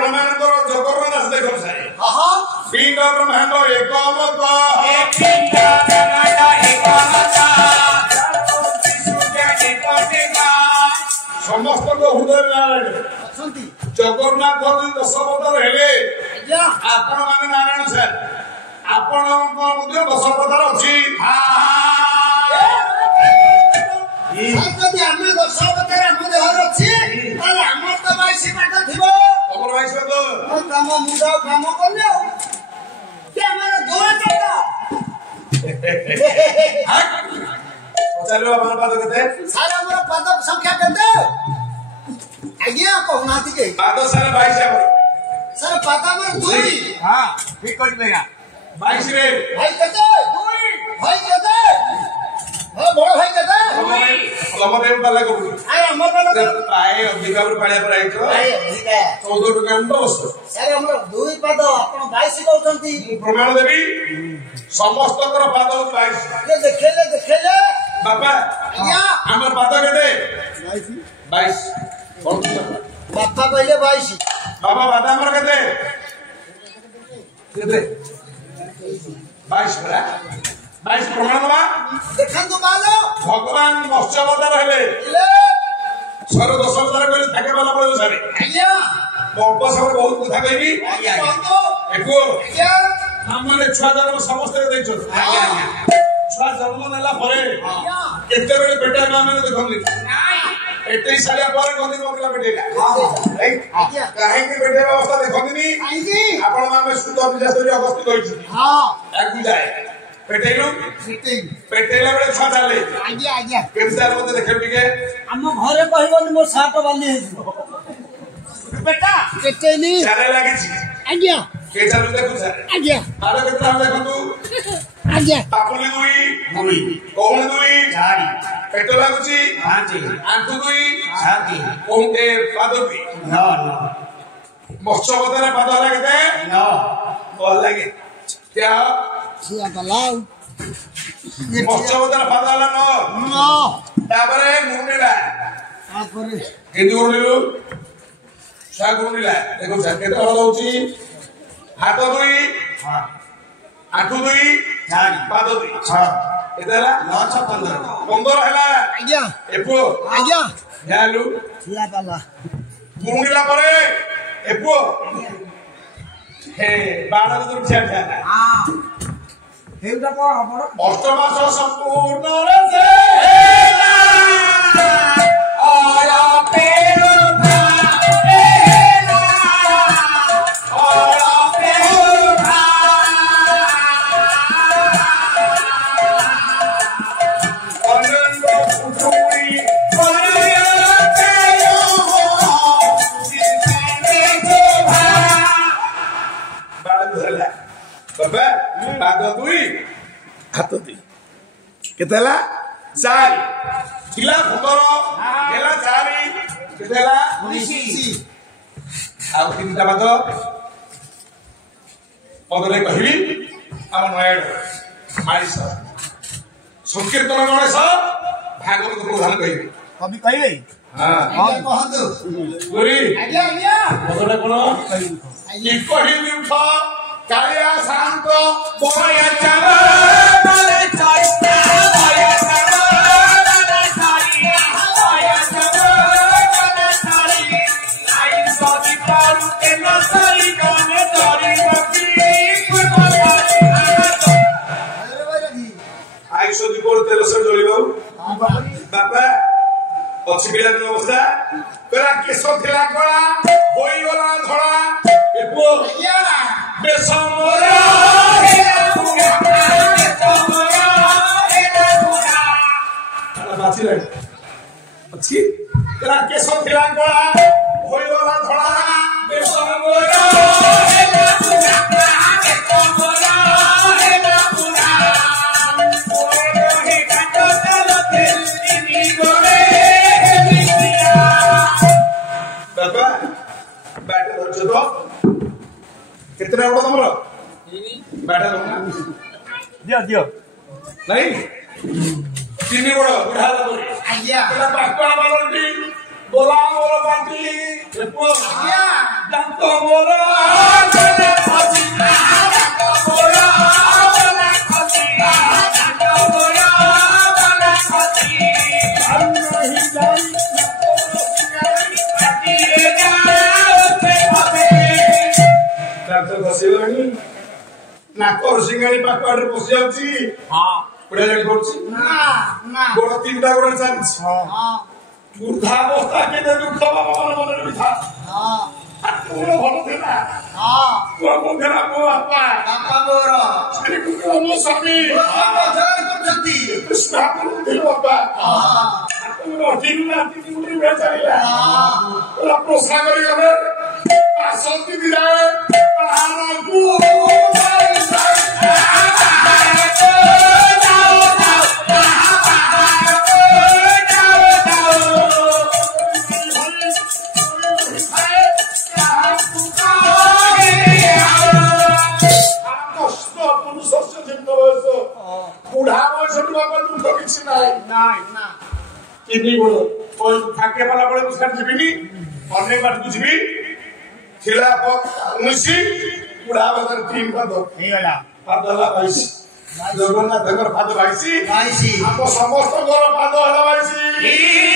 आपण मानकर जगन्नाथ दास देखो सारे पिंड ब्रह्मांड एक मत पिंड ब्रह्मांड एक मत समस्त हृदय नारायण जगन्नाथ दशपथर हेले आपण माने नारायण सर आपण दशपथर अच्छी चलो हमारे पाद कहते सारा हमारा पद संख्या कहते आज्ञा कहना थी के पाद सारा 22 है सर पद हमारा 2 हां ठीक कर देगा 22 रे भाई कहते 2 भाई कहते हां बड़ा भाई कहते लमदेव वाला को आय हमर वाला पाए अधिकार पाड़े पर आई तो आय अधिकार 14 टका उंट बस सर हमरा 2 पद आपण 22 कहउछंती प्रमाण देवी समस्त कर पाद 22 के देखेले बापा आज्ञा हमर पाद केते 22 बापा कहले 22 बाबा पाद हमर केते केते 22 बरा 22 प्रमाण बा देखन तो बालो भगवान मत्स्यवतार हेले ले सर 10,000 कहले थाके वाला पड़ो सारे आज्ञा बहुत सब बहुत कथा कहबी आज्ञा एको आज्ञा हमने छुआ जन्म समस्त देइछो आज्ञा छुआ जन्म नेला परे आज्ञा केते बेले पेटा ना मैंने देखली नहीं एते सालिया पर गंदी मोकला बेटेला आज्ञा काहे के बेटे अवस्था देखनी आईजी आपण मामे सुत विशास्त्री अवस्थित होइछि हां आगु जाए पेटेलु सिटी पेटेला बेले छुआ चाले आज्ञा आज्ञा केम साल मते देखबी के हम घरे कहबनी मो साट बाली हेजो बेटा केतेनी चाले लागिछि आज्ञा के चालू देखु सर आज्ञा आरो केतना देखंतु आज्ञा पापुली दुई कोण दुई चारी पेट लागुछि पांच आंटू दुई सात कोण के पाद दुई नौ नौ मत्स्यवतार पाद लागते नौ बोल लागे क्या छिया बलाउ मत्स्यवतार पाद वाला न नो तापरे गुणिला तापरे केदि गुणिलु सा गुणिला देखो केते हल होउछि हाथ दुई हां आंटू दुई चारी पाद दुई छह एतला 9 6 15 15 ହେଲା आज्ञा एपो आज्ञा जालु छिया बला गुणिला परे एपो हे बाण तो छा छा हां हेउटा को हमर अष्टमास संपूर्ण रसे आया पेड़ हाथ दी केतेला चारि थिला 15 हेला चारि केतेला 19 आ तीनटा बात पदले कहबी हम नयड मारिस संकीर्तन गणेश भागवत प्रधान कहबी कभी कहबे हां कहंतु गुरी आज्ञा आज्ञा पदले कोन ई कहबी उठ कालिया शांत बोया चला बोले चाइता बोया चला बोले चाइया बोया चला बोले चाइ आई सदी पारू के नसरी गाने तोरी बकी कुरबानी आई सदी कोर तेल से जोलिबो बापा अछि बिला दिन अवस्था तोरा केसो थिला कोला होई गला धळा एपो यारा बेसमरा बाची रे अछि तोरा केसो थिला कोला होई गला धळा बेसमरा बाबा बैठे धरछो तो कितना बड़ा तुमरो बैठे दो दियो नहीं तीनी बड़ा उठा ला तो आज्ञा तेरा पाकड़ा बालंटी बोला मोर बांटी एपो आज्ञा ଦାନ୍ତ ମୋର ଗଲା ଖସି ଦାନ୍ତ ମୋର ଗଲା ଖସି ଦାନ୍ତ ମୋର ଗଲା ଖସି ନାହିଁ ଯାଇ ଦାନ୍ତ ଖସିଗଲାଣି ନାକର ସିଙ୍ଗାଣି ପାଖରେ ପଶି ଯାଉଛି ବଢିଆ ଜାଣି ପଡୁଛି ଗୋଡ ତିନିଟା ଗୋଡ ଚାଲିଛି ବୃଦ୍ଧାବସ୍ଥା କେତେ ଦୁଃଖ ମନରେ ବି ଥା ଭଲ ଥିଲା ମୋ ଥିଲା ମୋ ବାପା ମୋର ମୋ ସ୍ୱାମୀ କୃଷ୍ଣ ଥିଲେ ବାପା ପ୍ରସା କରିଗଲେ ଆସନ୍ତି ଯାଏ ବୁଢା ବୟସଠୁ ବାପା ଦୁଃଖ କିଛି ନାହିଁ ତିନି ଗୋଡ଼ ଥାକିଆ ପାଲା ବେଳେ ମୁଁ ଛାଡି ଯିବିନି ଅନେକ ବାଟକୁ ଯିବି ଥିଲା 19 ବୁଢା ଅବସ୍ଥାରେ 3 ପାଦ ହେଇଗଲା ପାଦ ହେଲା 22 ଜଗନ୍ନାଥଙ୍କର ପାଦ 22 ଆମ ସମସ୍ତଙ୍କର ପାଦ ହେଲା 22